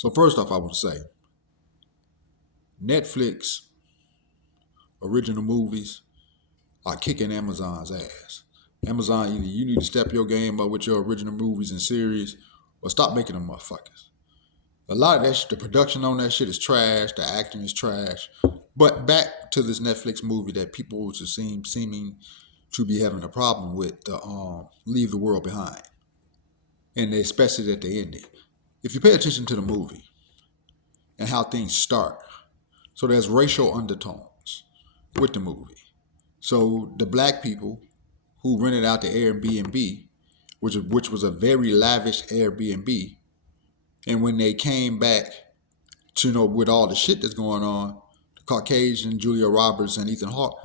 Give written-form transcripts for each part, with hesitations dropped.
So first off, I want to say Netflix original movies are kicking Amazon's ass. Amazon, either you need to step your game up with your original movies and series, or stop making them motherfuckers. A lot of the production on that shit is trash. The acting is trash. But back to this Netflix movie that people just seeming to be having a problem with, the Leave the World Behind, and especially at the ending. If you pay attention to the movie and how things start, so there's racial undertones with the movie. So the black people who rented out the Airbnb, which was a very lavish Airbnb, and when they came back to with all the shit that's going on, the Caucasian, Julia Roberts, and Ethan Hawke,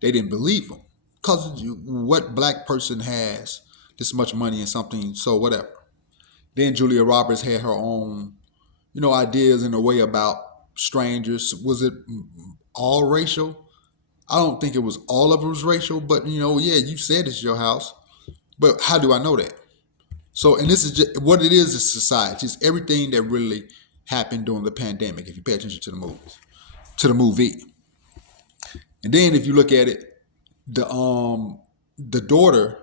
they didn't believe them. Because what black person has this much money and something, so whatever. Then Julia Roberts had her own, ideas in a way about strangers. Was it all racial? I don't think it was all of it was racial, but yeah, you said it's your house. But how do I know that? So, and this is just, what it is society. It's everything that really happened during the pandemic, if you pay attention to the movie. And then if you look at it, the daughter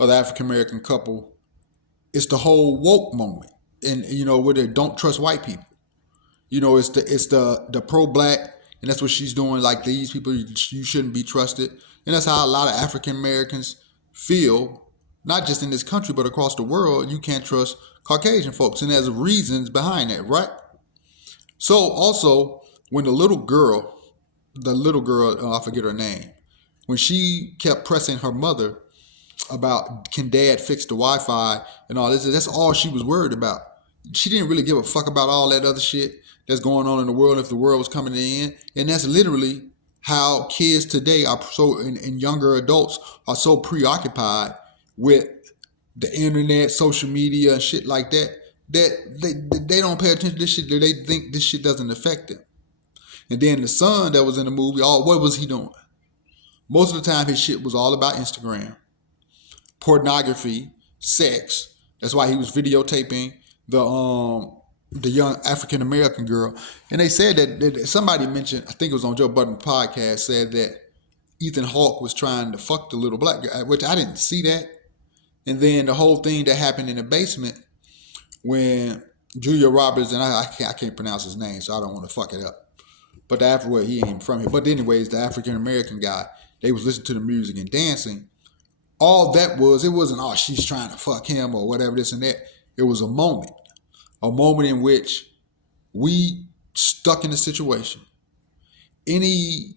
of the African American couple, it's the whole woke moment. And where they don't trust white people. It's the pro black, and that's what she's doing. Like, these people, you shouldn't be trusted. And that's how a lot of African Americans feel, not just in this country, but across the world. You can't trust Caucasian folks. And there's reasons behind that, right? So also, when the little girl, I forget her name, when she kept pressing her mother about, can dad fix the Wi-Fi and all this, that's all she was worried about. She didn't really give a fuck about all that other shit that's going on in the world if the world was coming to the end. And that's literally how kids today are so, and younger adults are so preoccupied with the internet, social media, and shit like that, that they don't pay attention to this shit. They think this shit doesn't affect them. And then the son that was in the movie, what was he doing? Most of the time, his shit was all about Instagram, pornography, sex. That's why he was videotaping the young African American girl. And they said that somebody mentioned, I think it was on Joe Budden's podcast, said that Ethan Hawke was trying to fuck the little black girl, which I didn't see that. And then the whole thing that happened in the basement when Julia Roberts, and I can't pronounce his name, so I don't want to fuck it up. But he ain't even from here. But anyways, the African American guy, they was listening to the music and dancing. All that was, it wasn't, she's trying to fuck him or whatever, this and that. It was a moment in which we stuck in a situation. Any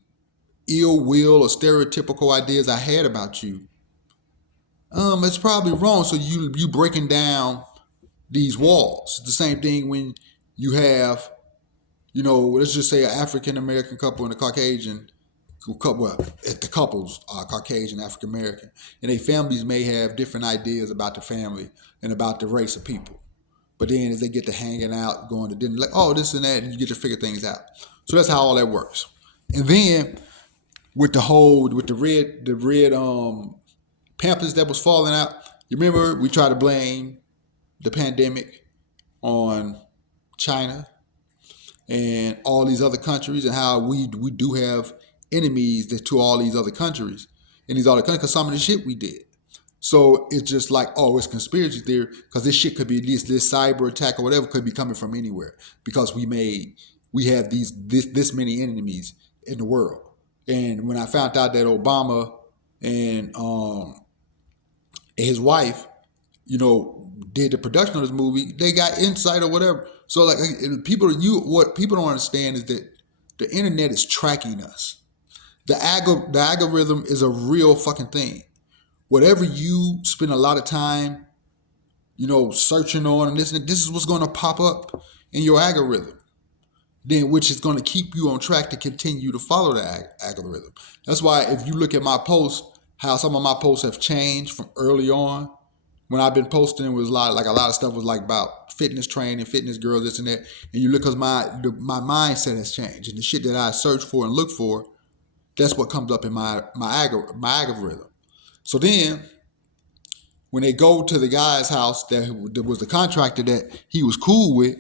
ill will or stereotypical ideas I had about you, it's probably wrong. So you breaking down these walls. It's the same thing when you have, let's just say an African American couple and a Caucasian couple. Well, the couples are Caucasian, African American, and their families may have different ideas about the family and about the race of people. But then as they get to hanging out, going to dinner, like, this and that, and you get to figure things out. So that's how all that works. And then with the red pamphlets that was falling out, you remember we tried to blame the pandemic on China and all these other countries, and how we do have enemies to all these other countries, and these other countries, because some of the shit we did. So it's just like, it's conspiracy theory, because this shit could be, this cyber attack or whatever could be coming from anywhere, because we have this many enemies in the world. And when I found out that Obama and his wife, did the production of this movie, they got insight or whatever. So like, what people don't understand is that the internet is tracking us. The algorithm is a real fucking thing. Whatever you spend a lot of time, searching on, and this is what's going to pop up in your algorithm. Then, which is going to keep you on track to continue to follow the algorithm. That's why if you look at my posts, how some of my posts have changed from early on. When I've been posting, it was a lot of stuff was like about fitness training, fitness girls, this and that. And you look, because my mindset has changed, and the shit that I search for and look for, that's what comes up in my algorithm. So then, when they go to the guy's house that was the contractor that he was cool with,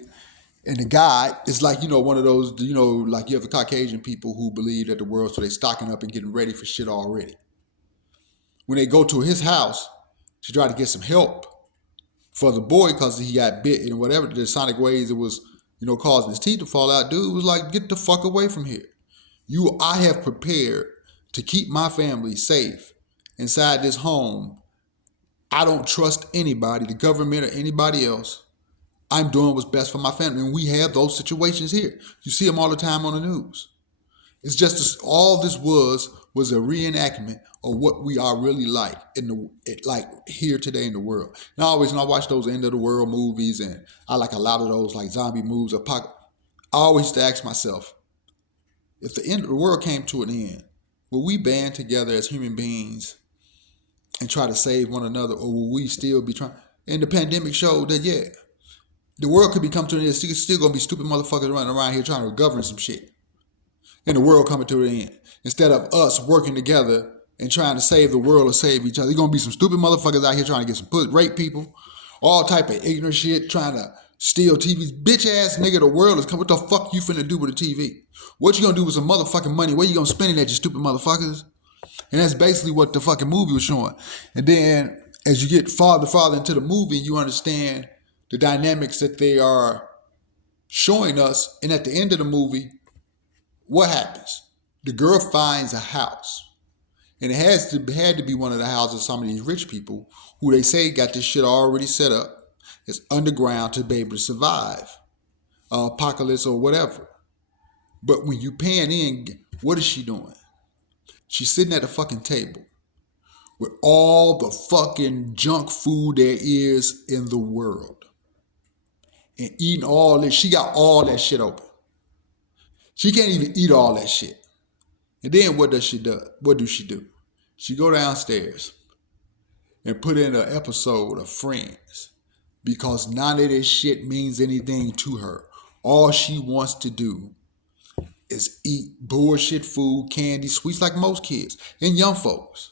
And the guy is like, one of those, like you have the Caucasian people who believe that the world, so they stocking up and getting ready for shit already. When they go to his house to try to get some help for the boy because he got bit and whatever, the sonic waves, it was, causing his teeth to fall out. Dude was like, get the fuck away from here. I have prepared to keep my family safe inside this home. I don't trust anybody, the government or anybody else. I'm doing what's best for my family. And we have those situations here. You see them all the time on the news. It's just all this was a reenactment of what we are really like like here today in the world. And when I watch those end of the world movies, and I like a lot of those like zombie movies, I always used to ask myself, if the end of the world came to an end, will we band together as human beings and try to save one another, or will we still be trying? And the pandemic showed that, yeah, the world could become to an end. There's still going to be stupid motherfuckers running around here trying to govern some shit. And the world coming to an end. Instead of us working together and trying to save the world or save each other, there's going to be some stupid motherfuckers out here trying to get some rape people, all type of ignorant shit, trying to steal TVs. Bitch ass nigga, the world is coming. What the fuck you finna do with a TV? What you gonna do with some motherfucking money? Where you gonna spend it at, you stupid motherfuckers? And that's basically what the fucking movie was showing. And then as you get farther into the movie, you understand the dynamics that they are showing us. And at the end of the movie, what happens? The girl finds a house. And it had to be one of the houses of some of these rich people who they say got this shit already set up. It's underground to be able to survive apocalypse or whatever. But when you pan in, what is she doing? She's sitting at the fucking table with all the fucking junk food there is in the world. And eating all this. She got all that shit open. She can't even eat all that shit. And then what does she do? What do she do? She go downstairs and put in an episode of Friends because none of this shit means anything to her. All she wants to do is eat bullshit food, candy, sweets like most kids and young folks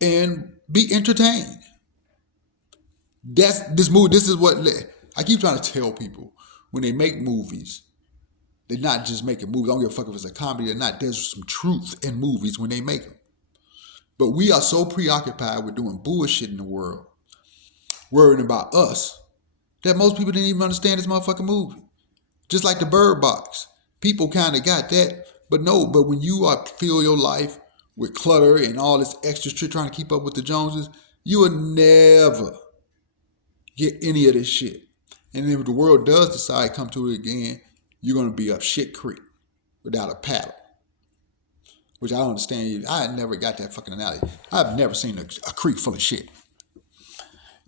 and be entertained. This movie. This is what I keep trying to tell people when they make movies. They're not just making movies. I don't give a fuck if it's a comedy or not. There's some truth in movies when they make them. But we are so preoccupied with doing bullshit in the world, worrying about us, that most people didn't even understand this motherfucking movie. Just like the Bird Box. People kind of got that, but when you fill your life with clutter and all this extra shit trying to keep up with the Joneses, you will never get any of this shit. And if the world does decide to come to it again, you're going to be up shit creek without a paddle. Which I don't understand. I never got that fucking analogy. I've never seen a creek full of shit.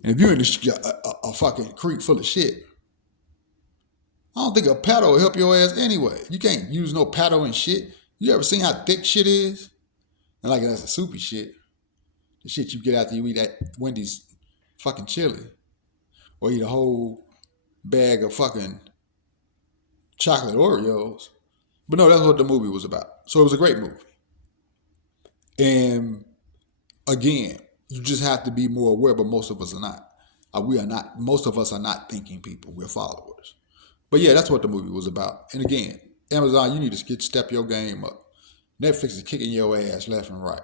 And if you're in a fucking creek full of shit, I don't think a paddle will help your ass anyway. You can't use no paddle and shit. You ever seen how thick shit is? And like that's a soupy shit. The shit you get after you eat at Wendy's fucking chili. Or eat a whole bag of fucking chocolate Oreos. But no, that's what the movie was about. So it was a great movie. And again, you just have to be more aware, but most of us are not. We are not. Most of us are not thinking people. We're followers. But yeah, that's what the movie was about. And again, Amazon, you need to step your game up. Netflix is kicking your ass left and right.